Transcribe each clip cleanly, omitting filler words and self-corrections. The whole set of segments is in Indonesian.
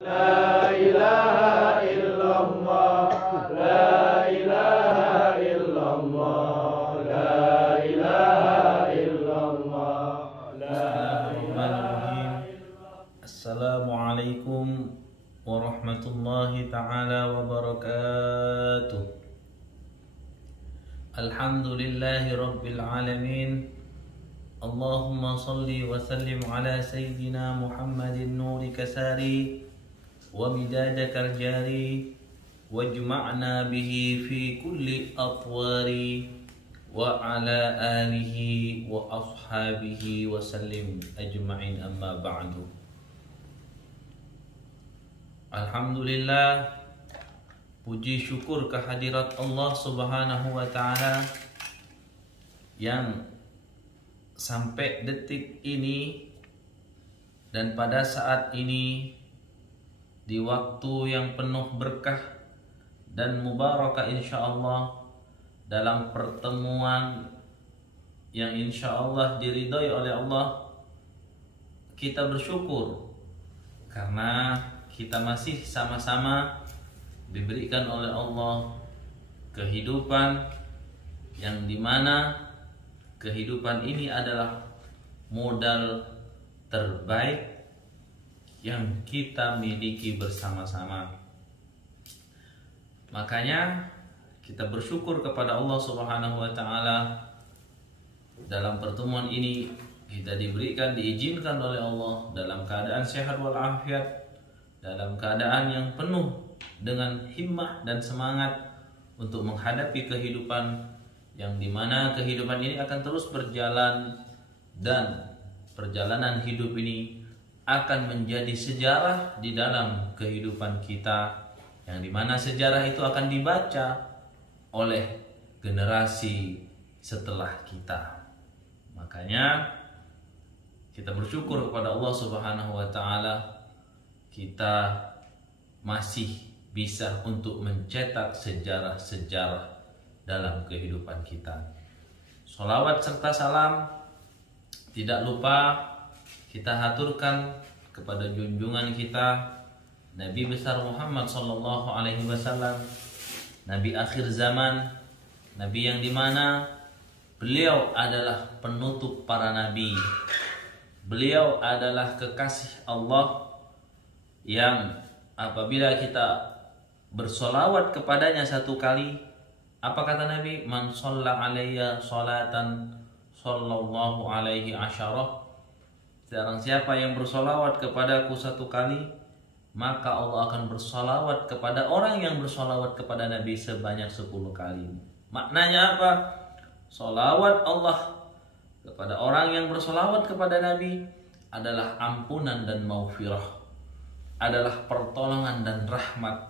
La ilaha illallah, la ilaha illallah, la ilaha illallah, la ilaha illallah. Assalamualaikum warahmatullahi ta'ala wabarakatuh. Alhamdulillahi rabbil alamin. Allahumma salli wa sallim ala sayyidina Muhammadin nuri kasari wa midada karjari wajma'na bihi fi kulli atwari wa ala alihi wa ashabihi wa sallim ajma'in, amma ba'du. Alhamdulillah, puji syukur kehadirat Allah Subhanahu wa ta'ala yang sampai detik ini dan pada saat ini, di waktu yang penuh berkah dan mubarakah insyaallah, dalam pertemuan yang insyaallah diridhai oleh Allah, kita bersyukur karena kita masih sama-sama diberikan oleh Allah kehidupan yang dimana kehidupan ini adalah modal terbaik yang kita miliki bersama-sama. Makanya kita bersyukur kepada Allah Subhanahu wa ta'ala. Dalam pertemuan ini kita diizinkan oleh Allah dalam keadaan sehat walafiat, dalam keadaan yang penuh dengan himmah dan semangat untuk menghadapi kehidupan yang dimana kehidupan ini akan terus berjalan, dan perjalanan hidup ini akan menjadi sejarah di dalam kehidupan kita, yang dimana sejarah itu akan dibaca oleh generasi setelah kita. Makanya kita bersyukur kepada Allah Subhanahu wa ta'ala, kita masih bisa untuk mencetak sejarah-sejarah dalam kehidupan kita. Sholawat serta salam tidak lupa kita haturkan kepada junjungan kita Nabi besar Muhammad sallallahu alaihi wasallam, Nabi akhir zaman, Nabi yang dimana beliau adalah penutup para nabi. Beliau adalah kekasih Allah yang apabila kita bersolawat kepadanya satu kali, apa kata Nabi? Man shalla alayya sholatan sallallahu alaihi asyarah. Barang siapa yang bersolawat kepadaku satu kali, maka Allah akan bersolawat kepada orang yang bersolawat kepada Nabi sebanyak 10 kali. Maknanya apa? Solawat Allah kepada orang yang bersolawat kepada Nabi adalah ampunan dan maghfirah, adalah pertolongan dan rahmat.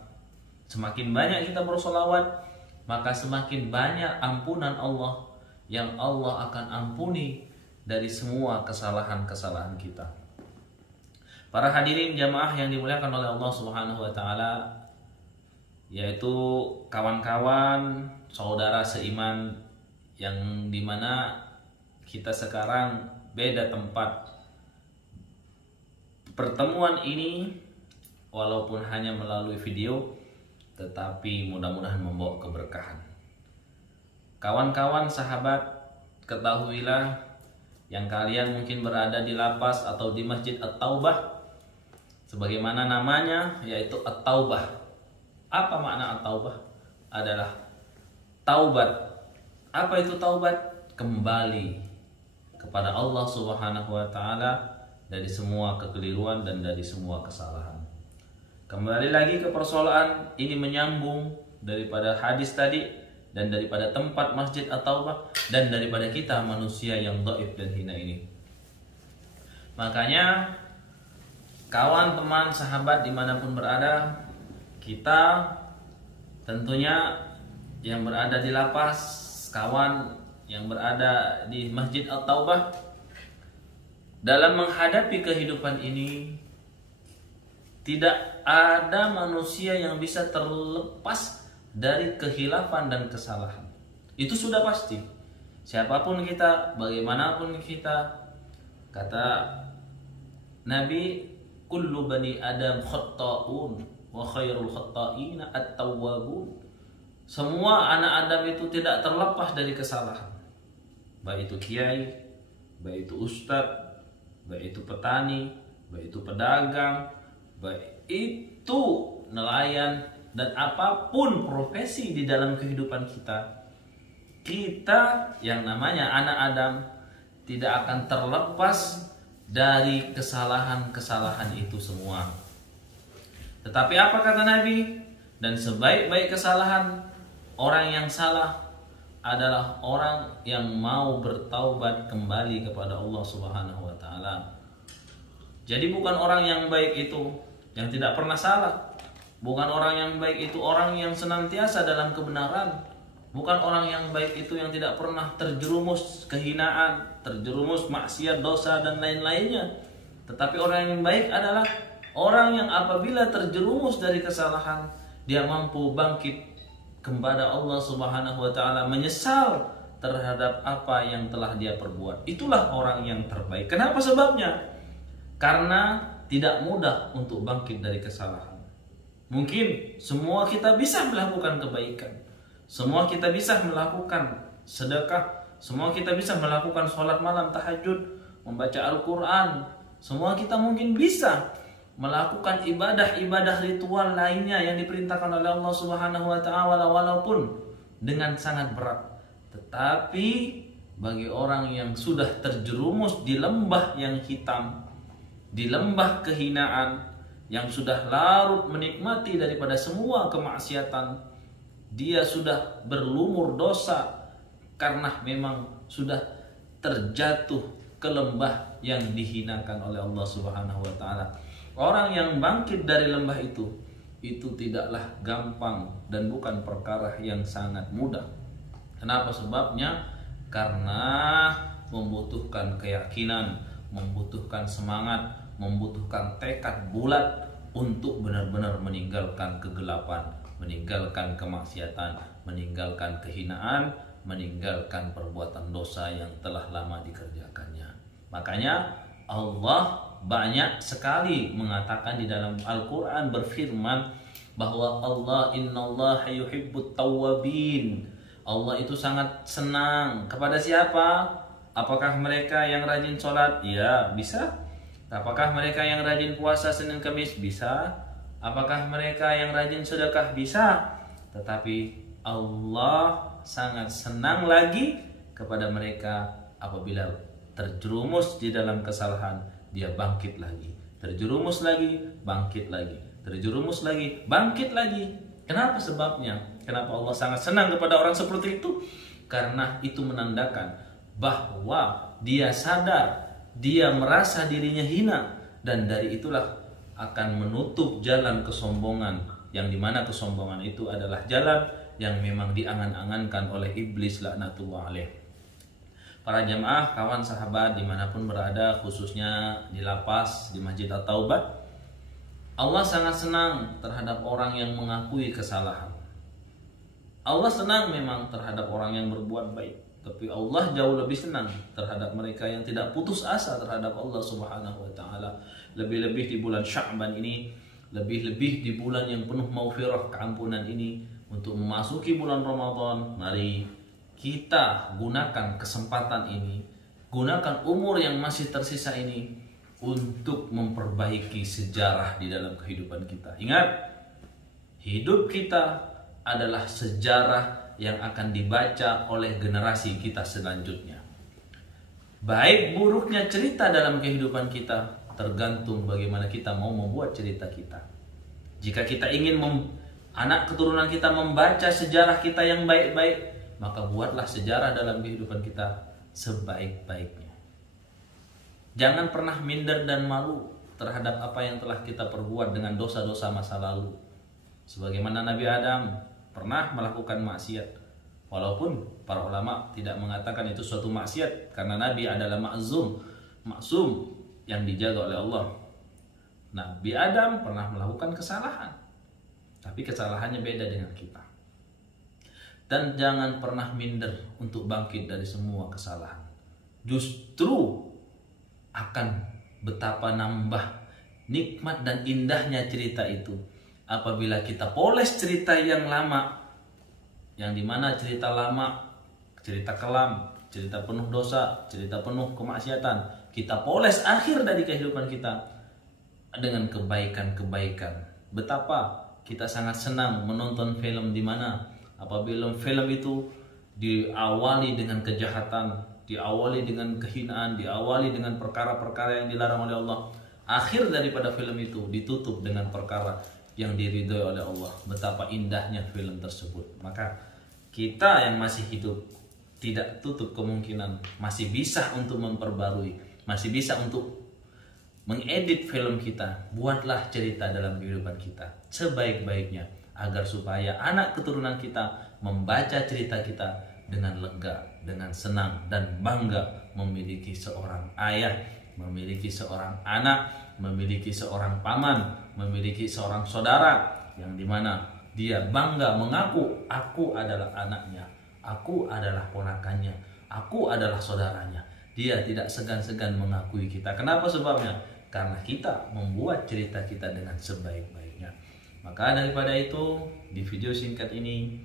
Semakin banyak kita bersolawat, maka semakin banyak ampunan Allah yang Allah akan ampuni dari semua kesalahan-kesalahan kita. Para hadirin jamaah yang dimuliakan oleh Allah Subhanahu wa ta'ala, yaitu kawan-kawan, saudara seiman yang dimana kita sekarang beda tempat. Pertemuan ini walaupun hanya melalui video, tetapi mudah-mudahan membawa keberkahan. Kawan-kawan sahabat, ketahuilah yang kalian mungkin berada di lapas atau di Masjid At-Taubah, sebagaimana namanya, yaitu At-Taubah. Apa makna At-Taubah? Adalah taubat. Apa itu taubat? Kembali kepada Allah Subhanahu wa ta'ala dari semua kekeliruan dan dari semua kesalahan. Kembali lagi ke persoalan ini, menyambung daripada hadis tadi dan daripada tempat Masjid At-Taubah dan daripada kita manusia yang dhaif dan hina ini. Makanya kawan, teman, sahabat dimanapun berada, kita tentunya yang berada di lapas, kawan yang berada di Masjid At-Taubah, dalam menghadapi kehidupan ini tidak ada manusia yang bisa terlepas dari kehilafan dan kesalahan. Itu sudah pasti. Siapapun kita, bagaimanapun kita, kata Nabi, kullu bani Adam khatta'un wa khairul khatta'ina at-tawwabun. Semua anak Adam itu tidak terlepas dari kesalahan. Baik itu kiai, baik itu ustadz, baik itu petani, baik itu pedagang, baik itu nelayan, dan apapun profesi di dalam kehidupan kita, kita yang namanya anak Adam tidak akan terlepas dari kesalahan-kesalahan itu semua. Tetapi apa kata Nabi? Dan sebaik-baik kesalahan orang yang salah adalah orang yang mau bertaubat kembali kepada Allah Subhanahu wa taala. Jadi bukan orang yang baik itu yang tidak pernah salah. Bukan orang yang baik itu orang yang senantiasa dalam kebenaran. Bukan orang yang baik itu yang tidak pernah terjerumus kehinaan, terjerumus maksiat, dosa dan lain-lainnya. Tetapi orang yang baik adalah orang yang apabila terjerumus dari kesalahan, dia mampu bangkit kepada Allah Subhanahu wa taala, menyesal terhadap apa yang telah dia perbuat. Itulah orang yang terbaik. Kenapa sebabnya? Karena tidak mudah untuk bangkit dari kesalahan. Mungkin semua kita bisa melakukan kebaikan, semua kita bisa melakukan sedekah, semua kita bisa melakukan sholat malam, tahajud, membaca Al-Quran. Semua kita mungkin bisa melakukan ibadah-ibadah ritual lainnya yang diperintahkan oleh Allah Subhanahu wa taala walaupun dengan sangat berat. Tetapi bagi orang yang sudah terjerumus di lembah yang hitam, di lembah kehinaan, yang sudah larut menikmati daripada semua kemaksiatan, dia sudah berlumur dosa karena memang sudah terjatuh ke lembah yang dihinakan oleh Allah Subhanahu wa taala. Orang yang bangkit dari lembah itu tidaklah gampang dan bukan perkara yang sangat mudah. Kenapa sebabnya? Karena membutuhkan keyakinan, membutuhkan semangat, membutuhkan tekad bulat untuk benar-benar meninggalkan kegelapan, meninggalkan kemaksiatan, meninggalkan kehinaan, meninggalkan perbuatan dosa yang telah lama dikerjakannya. Makanya Allah banyak sekali mengatakan di dalam Al-Quran, berfirman bahwa innallaha yuhibbut tawwabin. Allah itu sangat senang kepada siapa? Apakah mereka yang rajin sholat? Ya, bisa. Apakah mereka yang rajin puasa Senin Kamis? Bisa. Apakah mereka yang rajin sedekah? Bisa. Tetapi Allah sangat senang lagi kepada mereka apabila terjerumus di dalam kesalahan, dia bangkit lagi, terjerumus lagi, bangkit lagi, terjerumus lagi, bangkit lagi. Kenapa sebabnya? Kenapa Allah sangat senang kepada orang seperti itu? Karena itu menandakan bahwa dia sadar, dia merasa dirinya hina, dan dari itulah akan menutup jalan kesombongan, yang dimana kesombongan itu adalah jalan yang memang diangan-angankan oleh iblis laknatullah alaih. Para jamaah, kawan sahabat dimanapun berada, khususnya di lapas, di Masjid At-Taubah, Allah sangat senang terhadap orang yang mengakui kesalahan. Allah senang memang terhadap orang yang berbuat baik, tapi Allah jauh lebih senang terhadap mereka yang tidak putus asa terhadap Allah Subhanahu wa taala. Lebih-lebih di bulan Sya'ban ini, lebih-lebih di bulan yang penuh maghfirah, keampunan ini, untuk memasuki bulan Ramadan, mari kita gunakan kesempatan ini, gunakan umur yang masih tersisa ini untuk memperbaiki sejarah di dalam kehidupan kita. Ingat, hidup kita adalah sejarah yang akan dibaca oleh generasi kita selanjutnya. Baik buruknya cerita dalam kehidupan kita tergantung bagaimana kita mau membuat cerita kita. Jika kita ingin anak keturunan kita membaca sejarah kita yang baik-baik, maka buatlah sejarah dalam kehidupan kita sebaik-baiknya. Jangan pernah minder dan malu terhadap apa yang telah kita perbuat dengan dosa-dosa masa lalu. Sebagaimana Nabi Adam pernah melakukan maksiat, walaupun para ulama tidak mengatakan itu suatu maksiat, karena Nabi adalah maksum yang dijaga oleh Allah. Nabi Adam pernah melakukan kesalahan, tapi kesalahannya beda dengan kita. Dan jangan pernah minder untuk bangkit dari semua kesalahan. Justru akan betapa nambah nikmat dan indahnya cerita itu apabila kita poles cerita yang lama, yang dimana cerita lama, cerita kelam, cerita penuh dosa, cerita penuh kemaksiatan, kita poles akhir dari kehidupan kita dengan kebaikan-kebaikan. Betapa kita sangat senang menonton film di mana apabila film itu diawali dengan kejahatan, diawali dengan kehinaan, diawali dengan perkara-perkara yang dilarang oleh Allah. Akhir daripada film itu ditutup dengan perkara yang diridhoi oleh Allah. Betapa indahnya film tersebut. Maka kita yang masih hidup tidak tutup kemungkinan masih bisa untuk memperbarui, masih bisa untuk mengedit film kita. Buatlah cerita dalam kehidupan kita sebaik-baiknya agar supaya anak keturunan kita membaca cerita kita dengan lega, dengan senang dan bangga memiliki seorang ayah, memiliki seorang anak, memiliki seorang paman, memiliki seorang saudara yang dimana dia bangga mengaku, aku adalah anaknya, aku adalah ponakannya, aku adalah saudaranya. Dia tidak segan-segan mengakui kita. Kenapa sebabnya? Karena kita membuat cerita kita dengan sebaik-baiknya. Maka daripada itu, di video singkat ini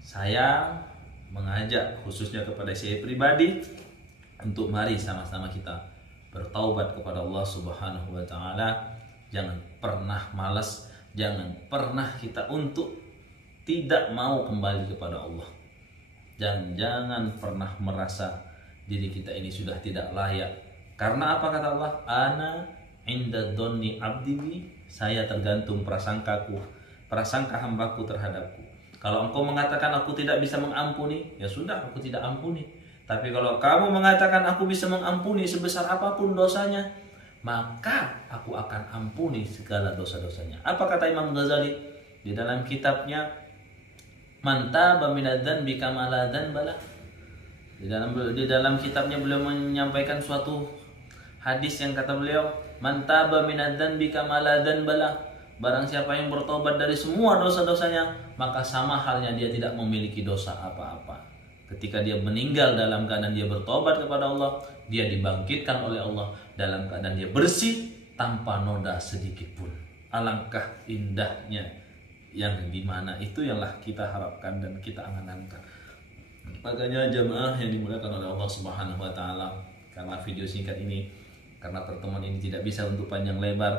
saya mengajak khususnya kepada saya pribadi untuk mari sama-sama kita bertaubat kepada Allah Subhanahu wa taala. Jangan pernah malas, jangan pernah kita untuk tidak mau kembali kepada Allah. Jangan pernah merasa diri kita ini sudah tidak layak. Karena apa kata Allah? Ana inda dhonni abdi bi, saya tergantung prasangkaku, prasangka hambaku terhadapku. Kalau engkau mengatakan aku tidak bisa mengampuni, ya sudah, aku tidak ampuni. Tapi kalau kamu mengatakan aku bisa mengampuni sebesar apapun dosanya, maka aku akan ampuni segala dosa-dosanya. Apa kata Imam Ghazali di dalam kitabnya Man taba minadz-dzanbi kama la dzanba lah? Di dalam kitabnya beliau menyampaikan suatu hadis yang kata beliau, Man taba minadz-dzanbi kama la dzanba lah. Barang siapa yang bertobat dari semua dosa-dosanya, maka sama halnya dia tidak memiliki dosa apa-apa. Ketika dia meninggal dalam keadaan dia bertobat kepada Allah, dia dibangkitkan oleh Allah dalam keadaan dia bersih tanpa noda sedikit pun. Alangkah indahnya yang dimana itu yanlah kita harapkan dan kita angan-angankan. Makanya jamaah yang dimuliakan oleh Allah Subhanahu wa taala, karena video singkat ini, karena pertemuan ini tidak bisa untuk panjang lebar,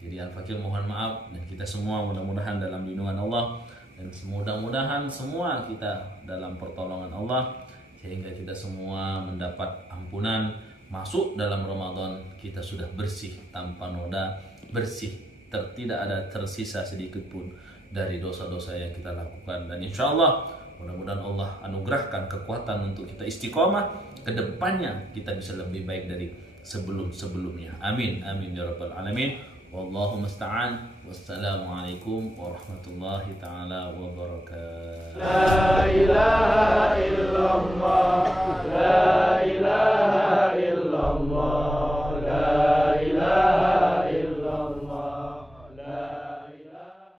jadi Al-Fakir mohon maaf, dan kita semua mudah-mudahan dalam lindungan Allah, dan mudah-mudahan semua kita dalam pertolongan Allah, sehingga kita semua mendapat ampunan. Masuk dalam Ramadan kita sudah bersih tanpa noda, bersih, tidak ada tersisa sedikit pun dari dosa-dosa yang kita lakukan. Dan insya Allah mudah-mudahan Allah anugerahkan kekuatan untuk kita istiqomah ke depannya, kita bisa lebih baik dari sebelum-sebelumnya. Amin amin ya rabbal alamin. Wallahu musta'an. Wassalamualaikum warahmatullahi taala wabarakatuh. La ilaha illallah.